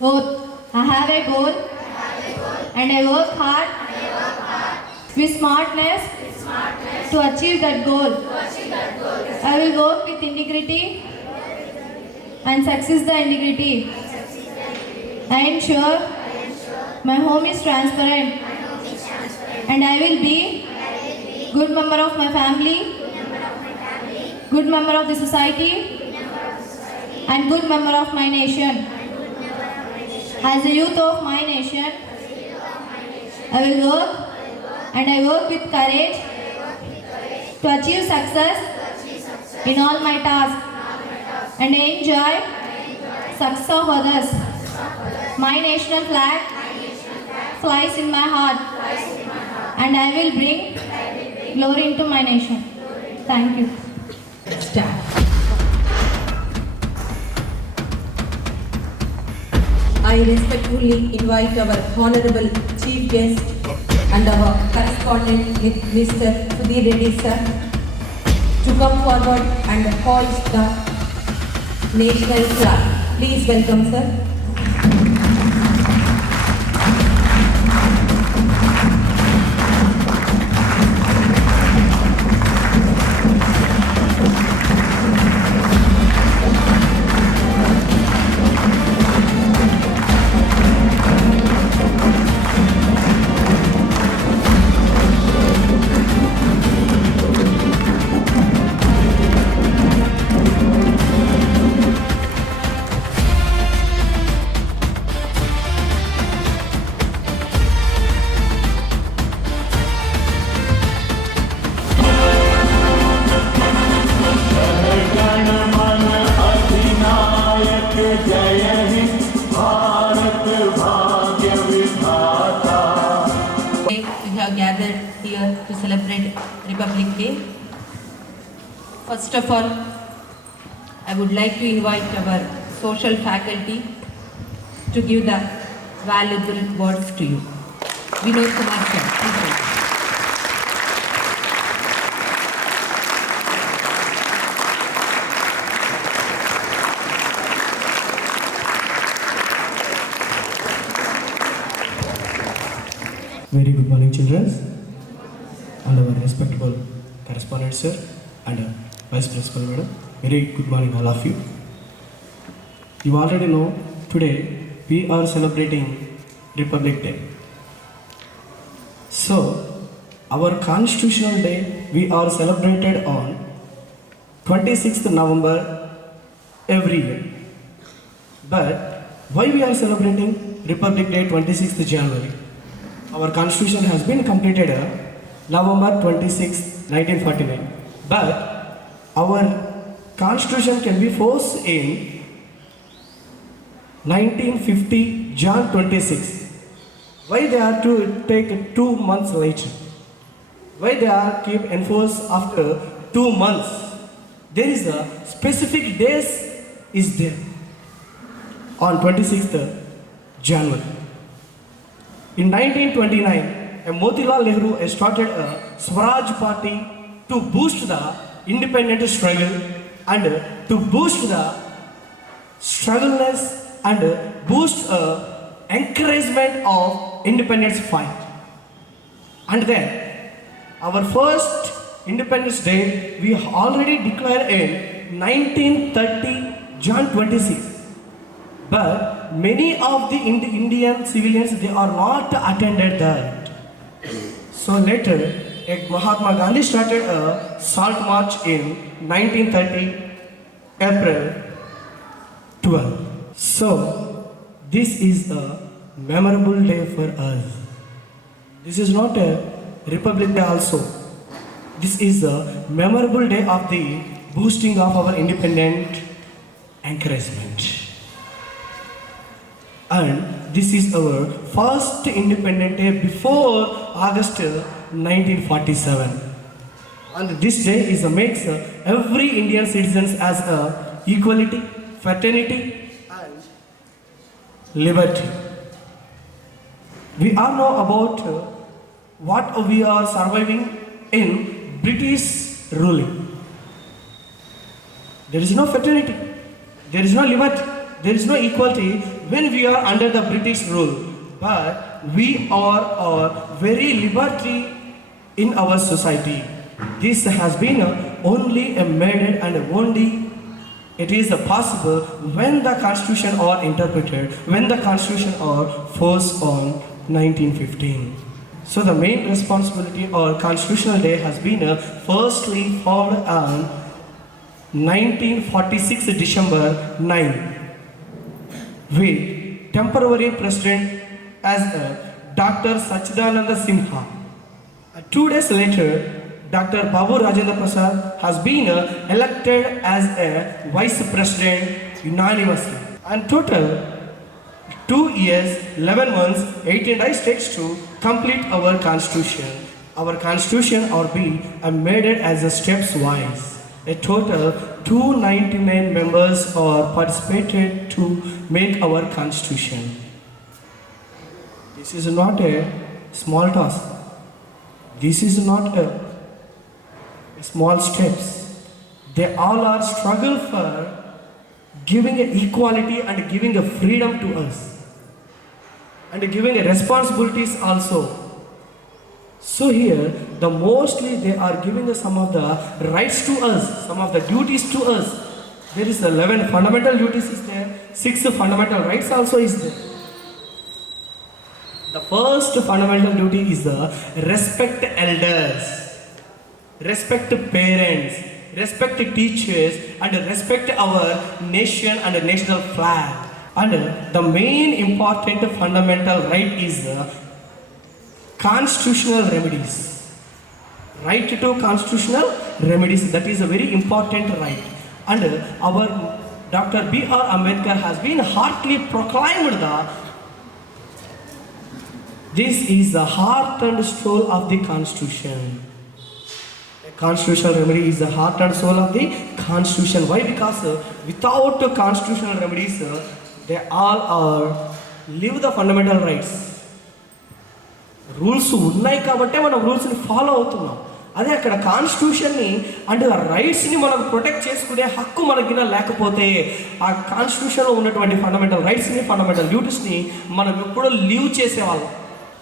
Oath. I have a goal and I work hard with smartness to achieve that goal. I will work with integrity and success the integrity. I ensure my home is transparent and I will be good member of my family, good member of the society and good member of my nation. As a youth of my nation, I will work and I work with courage to achieve success in all my tasks and enjoy success of others. My national flag flies in my heart and I will bring glory into my nation. Thank you. Staff. I respectfully invite our Honorable Chief Guest and our correspondent Mr. Sudhir Reddy sir to come forward and hoist the national flag. Please welcome sir. To celebrate Republic Day. First of all, I would like to invite our social faculty to give the valuable words to you. Vinod Kumar sir, please. Very good morning, children. And our respectable correspondent sir and vice principal madam. Very good morning all of you. You already know today we are celebrating Republic Day. So our constitutional day we are celebrated on 26th November every year. But why we are celebrating Republic Day 26th January? Our constitution has been completed November 26, 1949. But our constitution can be forced in 1950, Jan 26. Why they are to take 2 months later? Why they are keep enforced after 2 months? There is a specific days is there on 26th January. In 1929, Motilal Nehru started a Swaraj party to boost the independent struggle and to boost the struggleness and boost encouragement of independence fight. And then our first Independence Day we already declared in 1930 Jan 26. But many of the Indian civilians they are not attended that. So later, Mahatma Gandhi started a salt march in 1930 April 12. So this is a memorable day for us. This is not a Republic Day also. This is a memorable day of the boosting of our independent encouragement. And this is our first independent day before August 1947. And this day is a makes every Indian citizens as a equality, fraternity and liberty. We all know about what we are surviving in British ruling. There is no fraternity, there is no liberty, there is no equality when we are under the British rule, but we are very liberty in our society. This has been only made and only it is possible when the constitution are interpreted, when the constitution are forced on 1915. So the main responsibility or constitutional day has been firstly formed on 1946 December 9 with temporary president as Dr. Sachidananda Sinha. 2 days later, Dr. Babu Rajendra Prasad has been elected as a vice president unanimously. And total 2 years, 11 months, 18 days takes to complete our constitution. Our constitution or be made it as a steps wise. A total 299 members are participated to make our constitution. This is not a small task. This is not a small steps. They all are struggle for giving a equality and giving a freedom to us and giving a responsibilities also. So here, the mostly they are giving us some of the rights to us, some of the duties to us. There is 11 fundamental duties is there, 6 fundamental rights also is there. The first fundamental duty is the respect elders, respect parents, respect teachers, and respect our nation and national flag. And the main important fundamental right is the constitutional remedies. Right to constitutional remedies, that is a very important right. And our Dr. B.R. Ambedkar has been heartily proclaimed this is the heart and soul of the Constitution. A constitutional remedy is the heart and soul of the Constitution. Why? Because without constitutional remedies, they all are live the fundamental rights. Rules ఉన్నాయి కాబట్టే మనం రూల్స్ని ఫాలో అవుతున్నాం. అదే అక్కడ కాన్స్టిట్యూషన్ని అంటే ఆ రైట్స్ని మనం ప్రొటెక్ట్ చేసుకునే హక్కు మనకి లేకపోతే ఆ కాన్స్టిట్యూషన్లో ఉన్నటువంటి ఫండమెంటల్ రైట్స్ని ఫండమెంటల్ డ్యూటీస్ని మనం ఎప్పుడూ లీవ్ చేసేవాళ్ళం.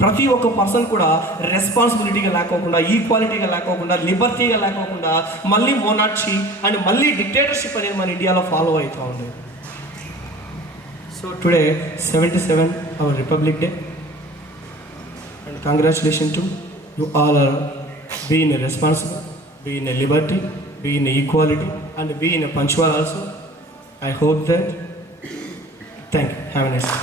ప్రతి ఒక్క పర్సన్ కూడా రెస్పాన్సిబిలిటీగా లేకోకుండా, ఈక్వాలిటీగా లేకోకుండా, లిబర్టీగా లేకోకుండా మళ్ళీ మోనార్చీ అండ్ మళ్ళీ డిక్టేటర్షిప్ అనేది మన ఇండియాలో ఫాలో అవుతూ ఉండేది. So today 77 our Republic Day. And congratulations to you all are being responsible, being a liberty, being a equality, and being a punctual also. I hope that. Thank you. Have a nice day.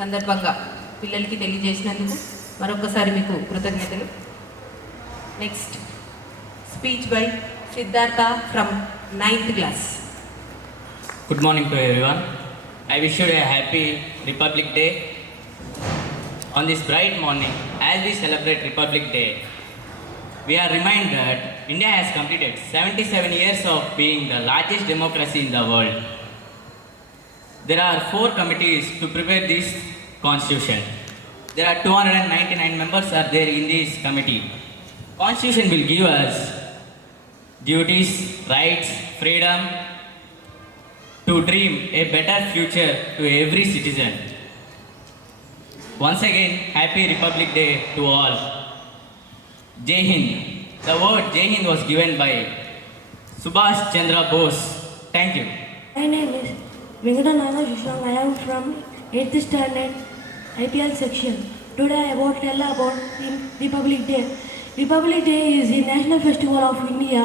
సందర్భంగా పిల్లలకి తెలియజేసినందుకు మరొకసారి మీకు కృతజ్ఞతలు. Next speech by Siddhartha from 9th class. Good morning to everyone. I wish you a happy Republic Day. On this bright morning, as we celebrate Republic Day, we are reminded that India has completed 77 years of being the largest democracy in the world. There are 4 committees to prepare this constitution. There are 299 members are there in this committee. Constitution will give us duties, rights, freedom, to dream a better future to every citizen. Once again, happy Republic Day to all. Jai Hind. The word Jai Hind was given by Subhash Chandra Bose. Thank you. My name is Venkatananda Shishang. I am from 8th standard IPL section. Today I will tell about Republic Day. Republic Day is the national festival of India.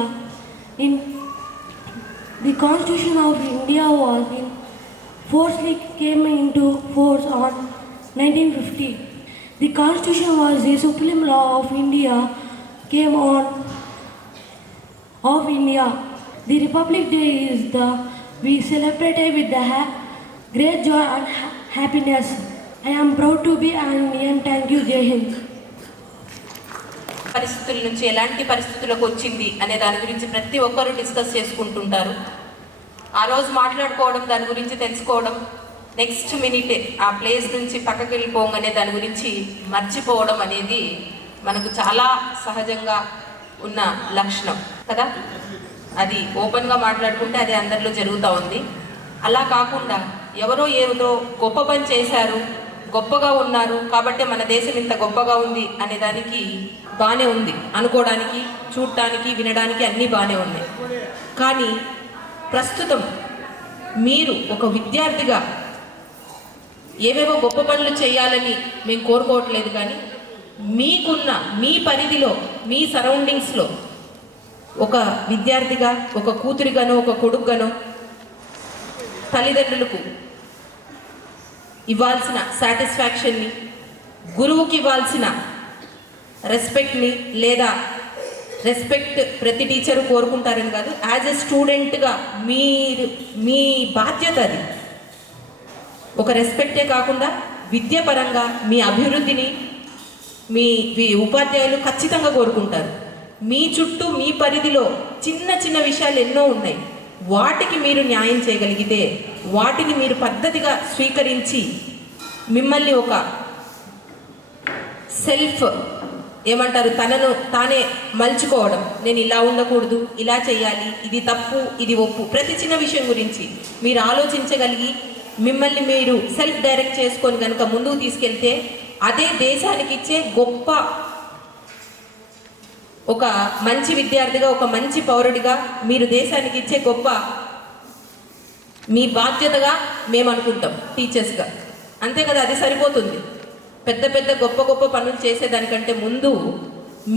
The Constitution of India was forcefully came into force on 1950. The Constitution was the supreme law of India, came on of India. The Republic Day is we celebrated with the great joy and happiness. I am proud to be an Indian. Thank you, Jai Hind. పరిస్థితుల నుంచి ఎలాంటి పరిస్థితులకు వచ్చింది అనే దాని గురించి ప్రతి ఒక్కరూ డిస్కస్ చేసుకుంటుంటారు. ఆ రోజు మాట్లాడుకోవడం, దాని గురించి తెలుసుకోవడం, నెక్స్ట్ మినిటే ఆ ప్లేస్ నుంచి పక్కకి వెళ్ళిపోగానే దాని గురించి మర్చిపోవడం అనేది మనకు చాలా సహజంగా ఉన్న లక్షణం కదా. అది ఓపెన్గా మాట్లాడుకుంటే అది అందరిలో జరుగుతూ ఉంది. అలా కాకుండా ఎవరో ఏదో గొప్ప పని చేశారు, గొప్పగా ఉన్నారు కాబట్టి మన దేశం ఇంత గొప్పగా ఉంది అనే దానికి బాగానే ఉంది అనుకోవడానికి, చూడటానికి, వినడానికి అన్నీ బాగానే ఉన్నాయి. కానీ ప్రస్తుతం మీరు ఒక విద్యార్థిగా ఏవేవో గొప్ప పనులు చేయాలని మేము కోరుకోవట్లేదు, కానీ మీకున్న మీ పరిధిలో, మీ సరౌండింగ్స్లో ఒక విద్యార్థిగా, ఒక కూతురిగానో, ఒక కొడుకుగానో తల్లిదండ్రులకు ఇవ్వాల్సిన సాటిస్ఫాక్షన్ని, గురువుకి ఇవ్వాల్సిన రెస్పెక్ట్ని, లేదా రెస్పెక్ట్ ప్రతి టీచరు కోరుకుంటారని కాదు, యాజ్ ఎ స్టూడెంట్గా మీ బాధ్యత అది. ఒక రెస్పెక్టే కాకుండా విద్యాపరంగా మీ అభివృద్ధిని మీ ఉపాధ్యాయులు ఖచ్చితంగా కోరుకుంటారు. మీ చుట్టూ మీ పరిధిలో చిన్న చిన్న విషయాలు ఎన్నో ఉన్నాయి. వాటికి మీరు న్యాయం చేయగలిగితే, వాటిని మీరు పద్ధతిగా స్వీకరించి మిమ్మల్ని ఒక సెల్ఫ్ ఏమంటారు, తనను తానే మలుచుకోవడం, నేను ఇలా ఉండకూడదు, ఇలా చేయాలి, ఇది తప్పు, ఇది ఒప్పు, ప్రతి చిన్న విషయం గురించి మీరు ఆలోచించగలిగి మిమ్మల్ని మీరు సెల్ఫ్ డైరెక్ట్ చేసుకొని కనుక ముందుకు తీసుకెళ్తే అదే దేశానికి ఇచ్చే గొప్ప ఒక మంచి విద్యార్థిగా, ఒక మంచి పౌరుడిగా మీరు దేశానికి ఇచ్చే గొప్ప మీ బాధ్యతగా మేము అనుకుంటాం టీచర్స్గా. అంతే కదా, అది సరిపోతుంది. పెద్ద పెద్ద గొప్ప గొప్ప పనులు చేసేదానికంటే ముందు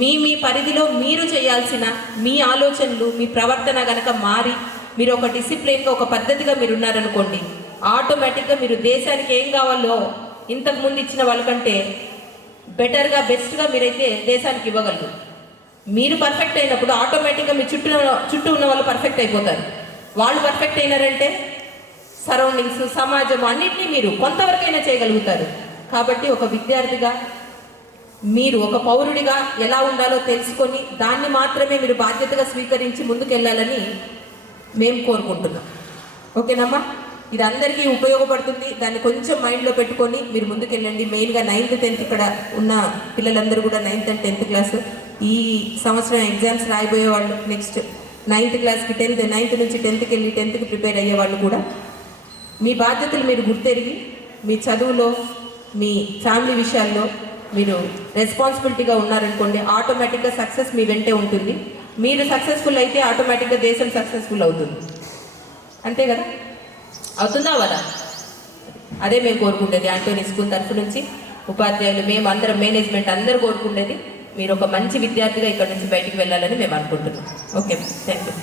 మీ పరిధిలో మీరు చేయాల్సిన మీ ఆలోచనలు, మీ ప్రవర్తన కనుక మారి మీరు ఒక డిసిప్లిన్గా, ఒక పద్ధతిగా మీరు ఉన్నారనుకోండి, ఆటోమేటిక్గా మీరు దేశానికి ఏం కావాలో ఇంతకుముందు ఇచ్చిన వాళ్ళకంటే బెటర్గా, బెస్ట్గా మీరైతే దేశానికి ఇవ్వగలరు. మీరు పర్ఫెక్ట్ అయినప్పుడు ఆటోమేటిక్గా మీ చుట్టూ ఉన్న వాళ్ళు పర్ఫెక్ట్ అయిపోతారు. వాళ్ళు పర్ఫెక్ట్ అయినారంటే సరౌండింగ్స్, సమాజం అన్నింటినీ మీరు కొంతవరకైనా చేయగలుగుతారు. కాబట్టి ఒక విద్యార్థిగా మీరు ఒక పౌరుడిగా ఎలా ఉండాలో తెలుసుకొని దాన్ని మాత్రమే మీరు బాధ్యతగా స్వీకరించి ముందుకెళ్ళాలని మేము కోరుకుంటున్నాం. ఓకేనమ్మా, ఇది అందరికీ ఉపయోగపడుతుంది. దాన్ని కొంచెం మైండ్లో పెట్టుకొని మీరు ముందుకెళ్ళండి. మెయిన్గా 9th 10th ఇక్కడ ఉన్న పిల్లలందరూ కూడా 9th and 10th క్లాసు ఈ సంవత్సరం ఎగ్జామ్స్ రాయబోయే వాళ్ళు, నెక్స్ట్ 9th క్లాస్కి 9th నుంచి 10thకి వెళ్ళి 10thకి ప్రిపేర్ అయ్యే వాళ్ళు కూడా మీ బాధ్యతలు మీరు గుర్తెరిగి మీ చదువులో, మీ ఫ్యామిలీ విషయాల్లో మీరు రెస్పాన్సిబిలిటీగా ఉన్నారనుకోండి, ఆటోమేటిక్గా సక్సెస్ మీ వెంటే ఉంటుంది. మీరు సక్సెస్ఫుల్ అయితే ఆటోమేటిక్గా దేశం సక్సెస్ఫుల్ అవుతుంది. అంతే కదా, అవుతుందా అవ్వదా? అదే మేము కోరుకుంటేది ఆంటోనీ స్కూల్ తరఫు నుంచి ఉపాధ్యాయులు, మేము అందరం, మేనేజ్మెంట్ అందరూ కోరుకుంటేది మీరు ఒక మంచి విద్యార్థిగా ఇక్కడ నుంచి బయటికి వెళ్ళాలని మేము అనుకుంటున్నాం. Okay, thank you.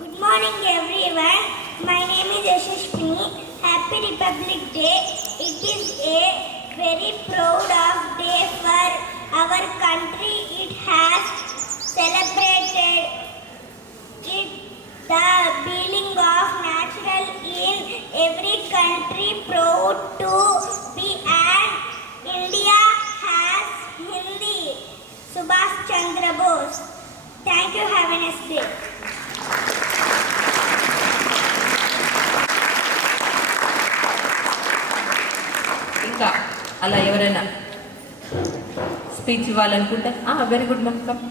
Good morning everyone. My name is Yashashwini. Happy Republic Day. It is a very proud of day for our country. It has celebrated it, the feeling of natural in every country proud to be an India has Hindi. Subhash Chandra Bose. Thank you. Have a nice day. ఇంకా అలా ఎవరైనా స్పీచ్ ఇవ్వాలనుకుంటే very good ma'am.